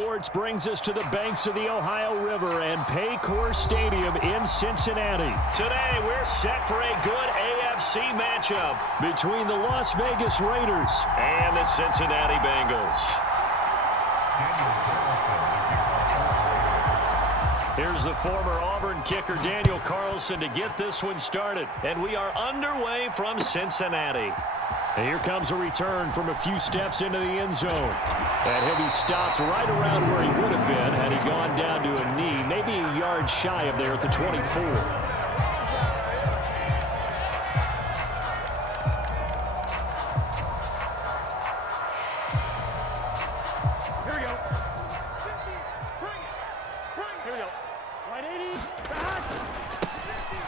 Sports brings us to the banks of the Ohio River and Paycor Stadium in Cincinnati. Today, we're set for a good AFC matchup between the Las Vegas Raiders and the Cincinnati Bengals. Here's the former Auburn kicker Daniel Carlson to get this one started. And we are underway from Cincinnati. And here comes a return from a few steps into the end zone. And he'll be stopped right around where he would have been had he gone down to a knee, maybe a yard shy of there at the 24.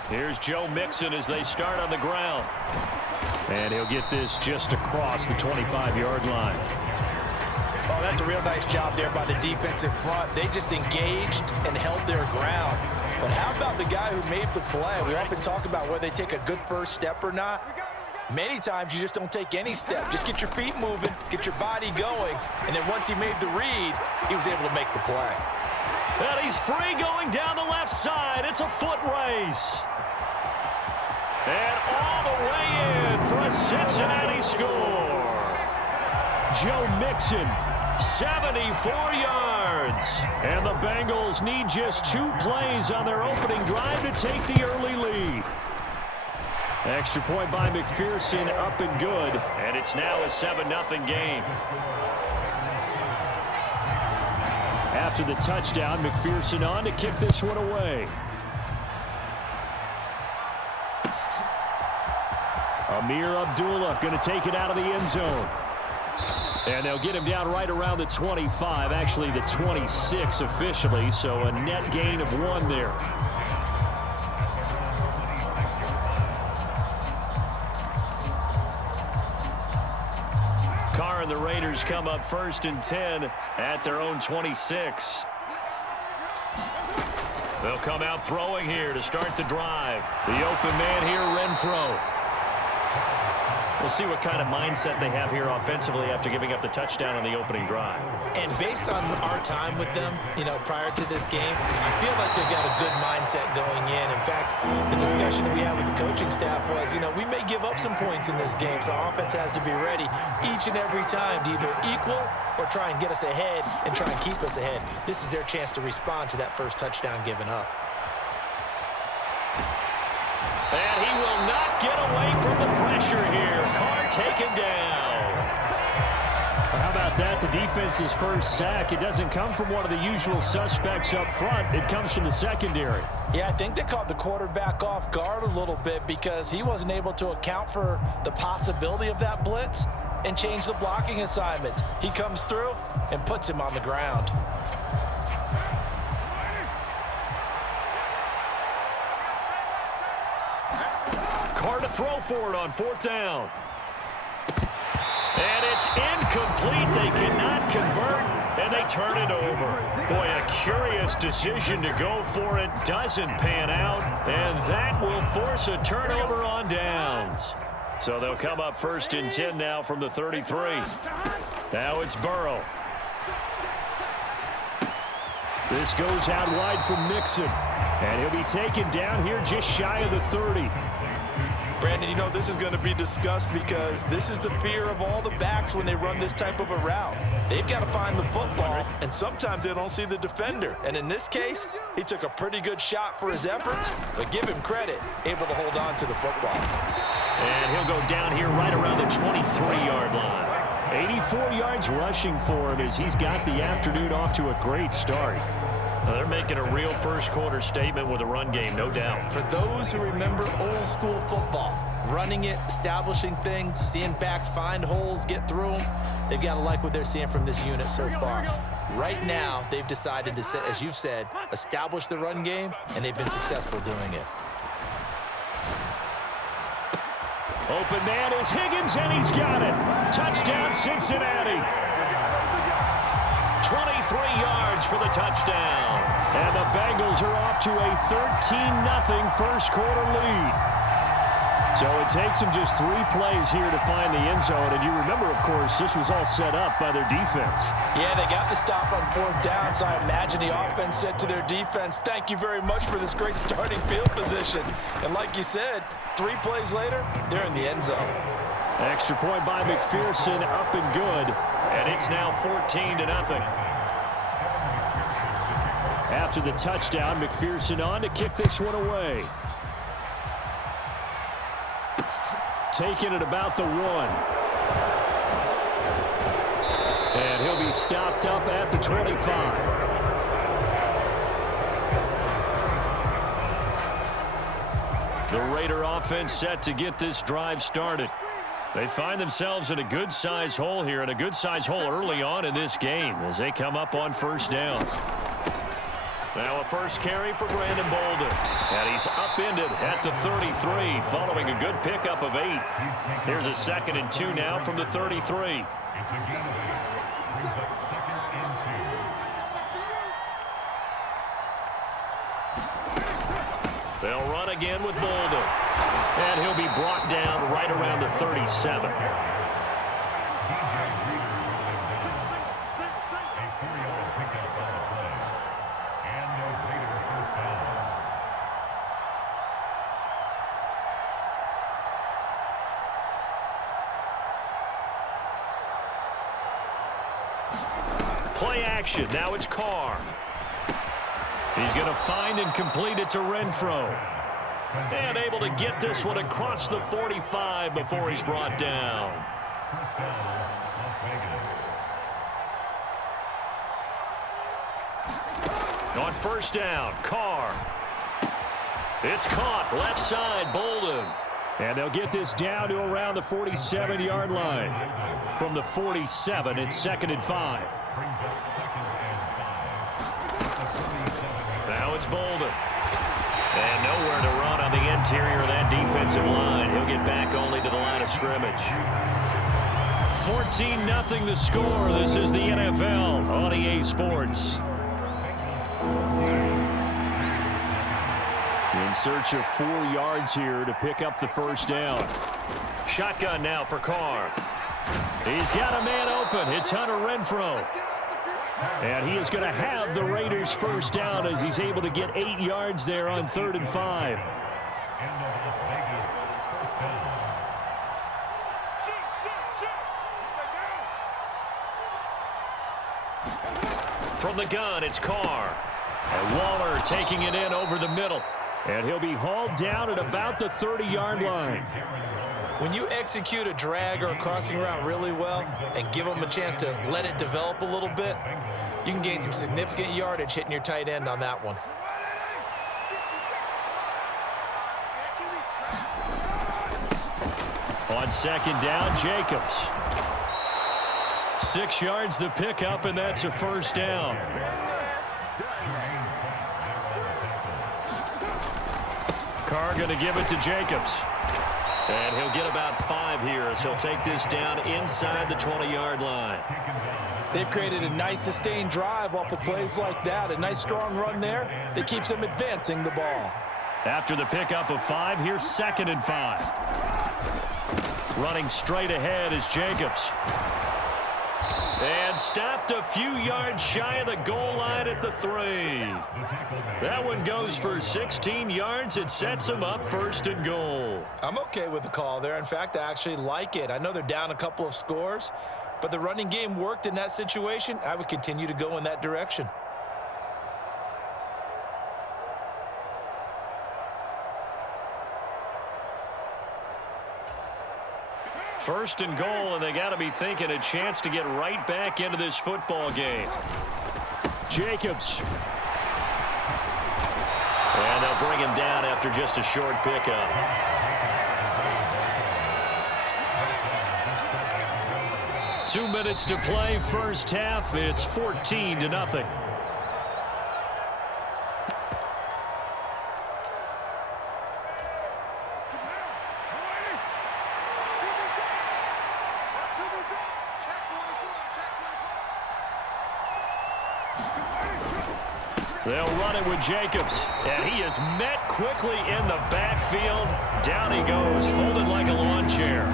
Here's Joe Mixon as they start on the ground. And he'll get this just across the 25-yard line. Oh, that's a real nice job there by the defensive front. They just engaged and held their ground. But how about the guy who made the play? We often talk about whether they take a good first step or not. Many times you just don't take any step. Just get your feet moving, get your body going, and then once he made the read, he was able to make the play. And he's free going down the left side. It's a foot race. And all the way in for a Cincinnati score. Joe Mixon, 74 yards. And the Bengals need just 2 plays on their opening drive to take the early lead. Extra point by McPherson, up and good. And it's now a 7-0 game. After the touchdown, McPherson on to kick this one away. Amir Abdullah going to take it out of the end zone. And they'll get him down right around the 25, actually the 26 officially, so a net gain of 1 there. Carr and the Raiders come up 1st and 10 at their own 26. They'll come out throwing here to start the drive. The open man here, Renfro. We'll see what kind of mindset they have here offensively after giving up the touchdown on the opening drive. And based on our time with them, prior to this game, I feel like they've got a good mindset going in. In fact, the discussion that we had with the coaching staff was, we may give up some points in this game, so our offense has to be ready each and every time to either equal or try and get us ahead and try and keep us ahead. This is their chance to respond to that first touchdown given up. And he will not get away from the pressure here. Carr taken down. How about that? The defense's first sack. It doesn't come from one of the usual suspects up front. It comes from the secondary. Yeah, I think they caught the quarterback off guard a little bit because he wasn't able to account for the possibility of that blitz and change the blocking assignment. He comes through and puts him on the ground. Carr to throw for it on 4th down. And it's incomplete. They cannot convert, and they turn it over. Boy, a curious decision to go for it. Doesn't pan out, and that will force a turnover on downs. So they'll come up 1st and 10 now from the 33. Now it's Burrow. This goes out wide from Mixon, and he'll be taken down here just shy of the 30. Brandon, this is going to be discussed because this is the fear of all the backs when they run this type of a route. They've got to find the football, and sometimes they don't see the defender. And in this case, he took a pretty good shot for his efforts, but give him credit, able to hold on to the football. And he'll go down here right around the 23-yard line. 84 yards rushing for him as he's got the afternoon off to a great start. Well, they're making a real first-quarter statement with a run game, no doubt. For those who remember old-school football, running it, establishing things, seeing backs find holes, get through them, they've got to like what they're seeing from this unit so far. Right now, they've decided to, as you've said, establish the run game, and they've been successful doing it. Open man is Higgins, and he's got it. Touchdown, Cincinnati. 23 yards for the touchdown. And the Bengals are off to a 13-0 first quarter lead. So it takes them just 3 plays here to find the end zone. And you remember, of course, this was all set up by their defense. Yeah, they got the stop on 4th down, so I imagine the offense said to their defense, thank you very much for this great starting field position. And like you said, 3 plays later, they're in the end zone. Extra point by McPherson, up and good. And it's now 14-0. After the touchdown, McPherson on to kick this one away. Taking it about the 1. And he'll be stopped up at the 25. The Raider offense set to get this drive started. They find themselves in a good-sized hole here, and a good-sized hole early on in this game as they come up on 1st down. Now a first carry for Brandon Bolden. And he's upended at the 33 following a good pickup of 8. Here's a 2nd and 2 now from the 33. They'll run again with Bolden. And he'll be brought down right around the 37. Play action. Now it's Carr. He's going to find and complete it to Renfro. And able to get this one across the 45 before he's brought down. On 1st down, Carr. It's caught. Left side, Bolden. And they'll get this down to around the 47-yard line. From the 47, it's 2nd and 5. Now it's Bolden. And nowhere to run on the interior of that defensive line. He'll get back only to the line of scrimmage. 14-0 the score. This is the NFL on EA Sports. In search of 4 yards here to pick up the 1st down. Shotgun now for Carr. He's got a man open. It's Hunter Renfro. And he is going to have the Raiders' 1st down as he's able to get 8 yards there on 3rd and 5. From the gun, it's Carr. And Waller taking it in over the middle. And he'll be hauled down at about the 30-yard line. When you execute a drag or a crossing route really well and give them a chance to let it develop a little bit, you can gain some significant yardage hitting your tight end on that one. On 2nd down, Jacobs. 6 yards the pickup, and that's a 1st down. Carr going to give it to Jacobs. And he'll get about 5 here as he'll take this down inside the 20-yard line. They've created a nice sustained drive off of plays like that. A nice strong run there that keeps them advancing the ball. After the pickup of 5, here's 2nd and 5. Running straight ahead is Jacobs. And stopped a few yards shy of the goal line at the 3. That one goes for 16 yards. It sets them up 1st and goal. I'm okay with the call there. In fact, I actually like it. I know they're down a couple of scores, but the running game worked in that situation. I would continue to go in that direction. First and goal, and they got to be thinking a chance to get right back into this football game. Jacobs. And they'll bring him down after just a short pickup. Two minutes to play, 1st half. It's 14-0. They'll run it with Jacobs. And he is met quickly in the backfield. Down he goes, folded like a lawn chair.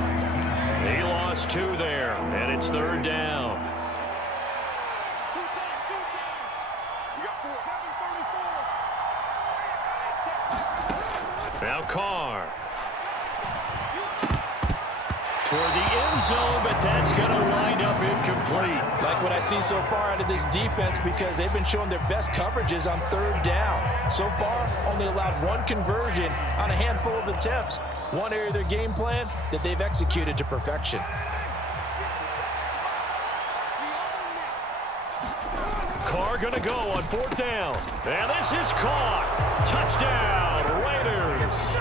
He lost 2 there, and it's 3rd down. Now Carr. Toward the end zone, but that's going to wind up incomplete. Like what I see so far out of this defense, because they've been showing their best coverages on 3rd down. So far, only allowed 1 conversion on a handful of attempts. One area of their game plan that they've executed to perfection. Carr going to go on 4th down. And this is caught. Touchdown, Raiders.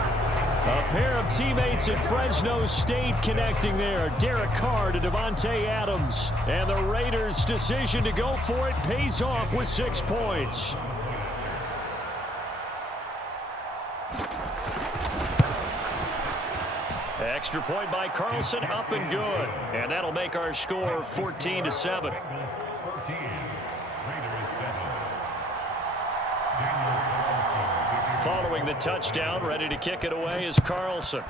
A pair of teammates at Fresno State connecting there. Derek Carr to Davante Adams. And the Raiders' decision to go for it pays off with 6 points. Extra point by Carlson, up and good. And that'll make our score 14-7. Following the touchdown, ready to kick it away is Carlson.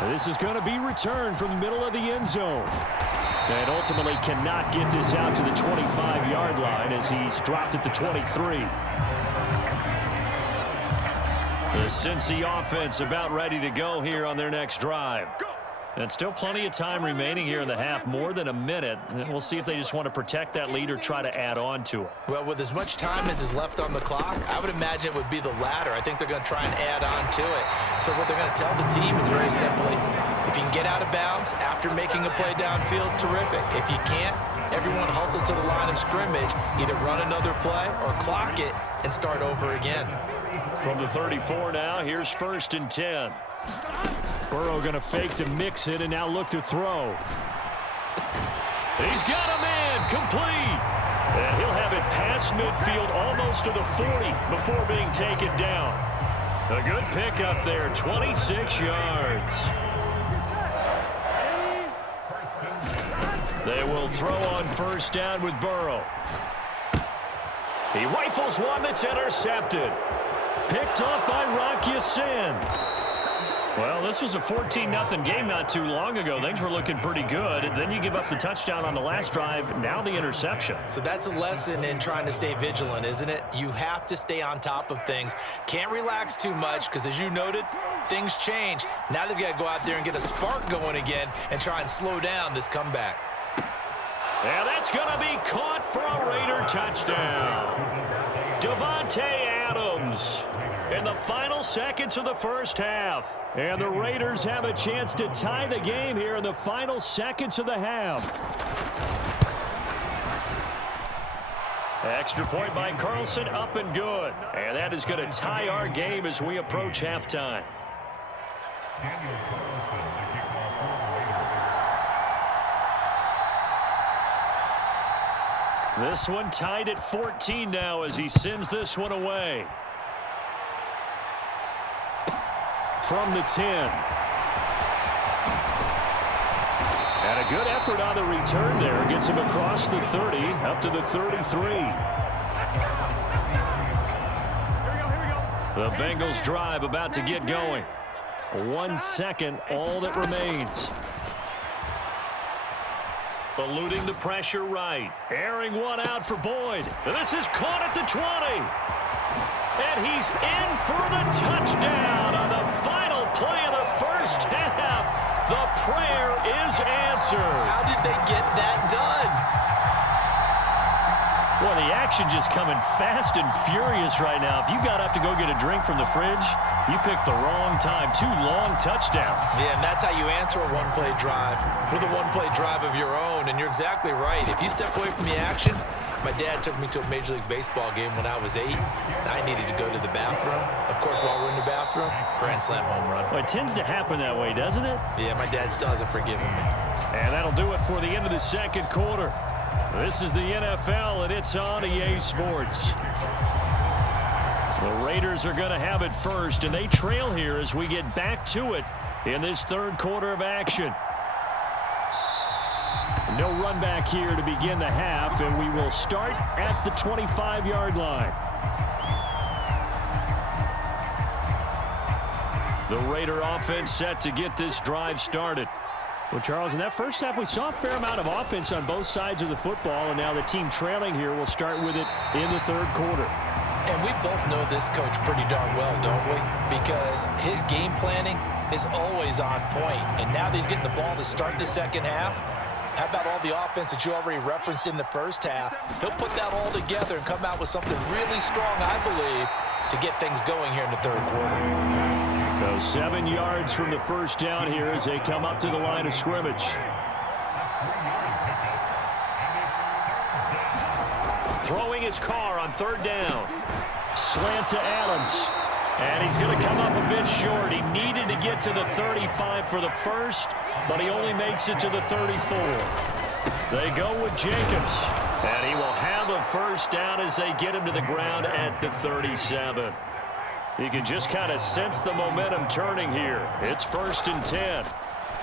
This is going to be returned from the middle of the end zone. And ultimately cannot get this out to the 25-yard line as he's dropped at the 23. The Cincy offense about ready to go here on their next drive. And still plenty of time remaining here in the half, more than a minute. And we'll see if they just want to protect that lead or try to add on to it. Well, with as much time as is left on the clock, I would imagine it would be the latter. I think they're going to try and add on to it. So what they're going to tell the team is very simply, if you can get out of bounds after making a play downfield, terrific. If you can't, everyone hustle to the line of scrimmage, either run another play or clock it and start over again. From the 34 now, here's 1st and 10. Burrow going to fake to mix it and now look to throw. He's got a man complete. And he'll have it past midfield almost to the 40 before being taken down. A good pickup there, 26 yards. They will throw on 1st down with Burrow. He rifles one that's intercepted. Picked up by Rock Ya-Sin. Well, this was a 14-0 game not too long ago. Things were looking pretty good. And then you give up the touchdown on the last drive. Now the interception. So that's a lesson in trying to stay vigilant, isn't it? You have to stay on top of things. Can't relax too much because, as you noted, things change. Now they've got to go out there and get a spark going again and try and slow down this comeback. And that's going to be caught for a Raider touchdown. Davante Adams in the final seconds of the first half. And the Raiders have a chance to tie the game here in the final seconds of the half. Extra point by Carlson, up and good. And that is going to tie our game as we approach halftime. This one tied at 14 now as he sends this one away. From the 10. And a good effort on the return there. Gets him across the 30, up to the 33. The Bengals drive about to get going. 1 second, all that remains. Eluding the pressure right. Airing one out for Boyd. This is caught at the 20. And he's in for the touchdown on the final play of the first half. The prayer is answered. How did they get that done? Well, the action just coming fast and furious right now. If you got up to go get a drink from the fridge, you picked the wrong time. 2 long touchdowns. Yeah, and that's how you answer a one-play drive with a one-play drive of your own. And you're exactly right. If you step away from the action, my dad took me to a Major League Baseball game when I was 8, and I needed to go to the bathroom. Of course, while we're in the bathroom, grand slam home run. Well, it tends to happen that way, doesn't it? Yeah, my dad still hasn't forgiven me. And that'll do it for the end of the second quarter. This is the NFL, and it's on EA Sports. The Raiders are going to have it first, and they trail here as we get back to it in this third quarter of action. No run back here to begin the half, and we will start at the 25-yard line. The Raider offense set to get this drive started. Well, Charles, in that first half, we saw a fair amount of offense on both sides of the football, and now the team trailing here will start with it in the third quarter. And we both know this coach pretty darn well, don't we? Because his game planning is always on point. And now that he's getting the ball to start the second half, how about all the offense that you already referenced in the first half? He'll put that all together and come out with something really strong, I believe, to get things going here in the third quarter. So 7 yards from the first down here as they come up to the line of scrimmage. Throwing his car on third down. Slant to Adams. And he's going to come up a bit short. He needed to get to the 35 for the first, but he only makes it to the 34. They go with Jacobs. And he will have a first down as they get him to the ground at the 37. You can just kind of sense the momentum turning here. It's 1st and 10.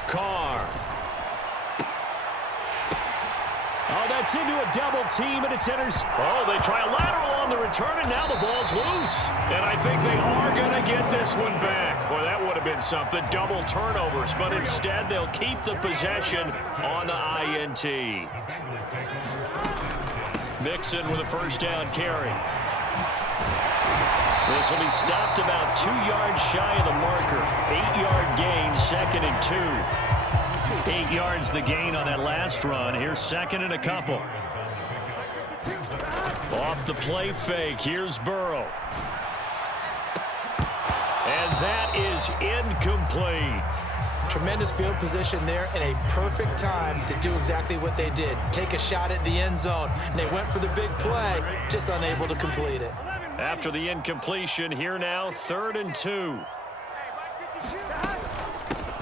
Carr. Oh, that's into a double team, and it's intercepted. Oh, they try a lateral on the return, and now the ball's loose. And I think they are going to get this one back. Boy, that would have been something. Double turnovers, but instead they'll keep the possession on the INT. Mixon with a first down carry. This will be stopped about 2 yards shy of the marker. 8-yard gain, 2nd and 2. 8 yards the gain on that last run. Here's 2nd and a couple. Off the play fake. Here's Burrow. And that is incomplete. Tremendous field position there and a perfect time to do exactly what they did. Take a shot at the end zone. And they went for the big play, just unable to complete it. After the incompletion, here now, 3rd and 2.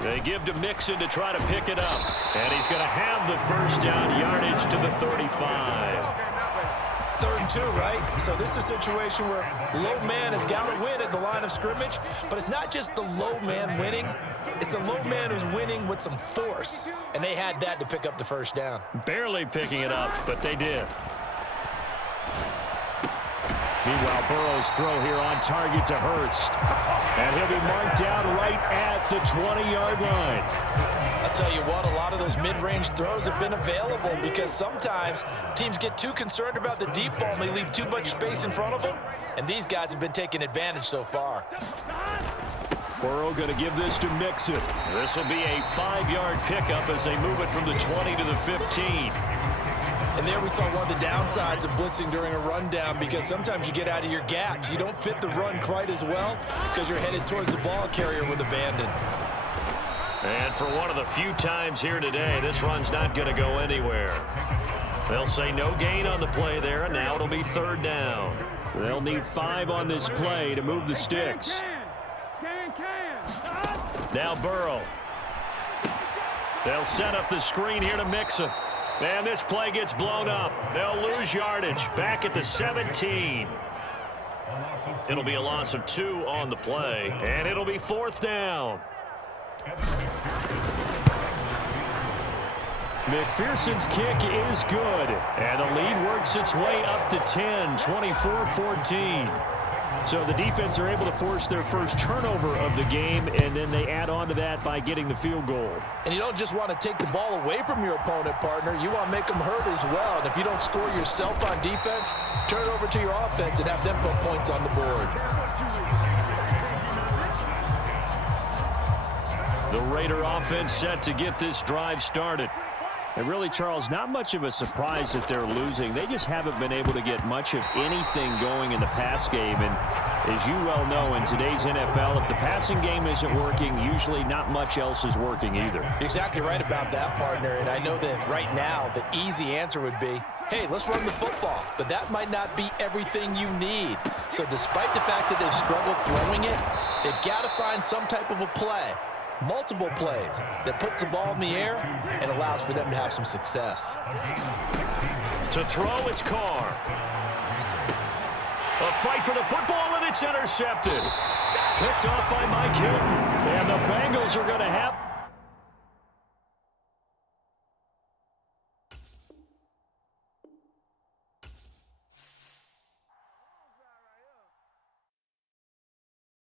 They give to Mixon to try to pick it up. And he's going to have the first down, yardage to the 35. 3rd and 2, right? So this is a situation where low man has got to win at the line of scrimmage. But it's not just the low man winning. It's the low man who's winning with some force. And they had that to pick up the first down. Barely picking it up, but they did. Meanwhile, Burrow's throw here on target to Hurst. And he'll be marked down right at the 20-yard line. I'll tell you what, a lot of those mid-range throws have been available because sometimes teams get too concerned about the deep ball and they leave too much space in front of them. And these guys have been taking advantage so far. Burrow going to give this to Mixon. This will be a 5-yard pickup as they move it from the 20 to the 15. And there we saw one of the downsides of blitzing during a rundown because sometimes you get out of your gaps. You don't fit the run quite as well because you're headed towards the ball carrier with abandon. And for one of the few times here today, this run's not going to go anywhere. They'll say no gain on the play there, and now it'll be 3rd down. They'll need 5 on this play to move the sticks. Now Burrow. They'll set up the screen here to Mixon. And this play gets blown up. They'll lose yardage back at the 17. It'll be a loss of 2 on the play, and it'll be 4th down. McPherson's kick is good, and the lead works its way up to 10, 24-14. So the defense are able to force their first turnover of the game, and then they add on to that by getting the field goal. And you don't just want to take the ball away from your opponent, partner. You want to make them hurt as well. And if you don't score yourself on defense, turn it over to your offense and have them put points on the board. The Raider offense set to get this drive started. And really, Charles, not much of a surprise that they're losing. They just haven't been able to get much of anything going in the pass game. And as you well know, in today's NFL, if the passing game isn't working, usually not much else is working either. You're exactly right about that, partner. And I know that right now the easy answer would be, hey, let's run the football. But that might not be everything you need. So despite the fact that they've struggled throwing it, they've got to find some type of a play. Multiple plays that puts the ball in the air and allows for them to have some success. To throw, it's Carr. A fight for the football, and it's intercepted. Picked off by Mike Hilton. And the Bengals are going to have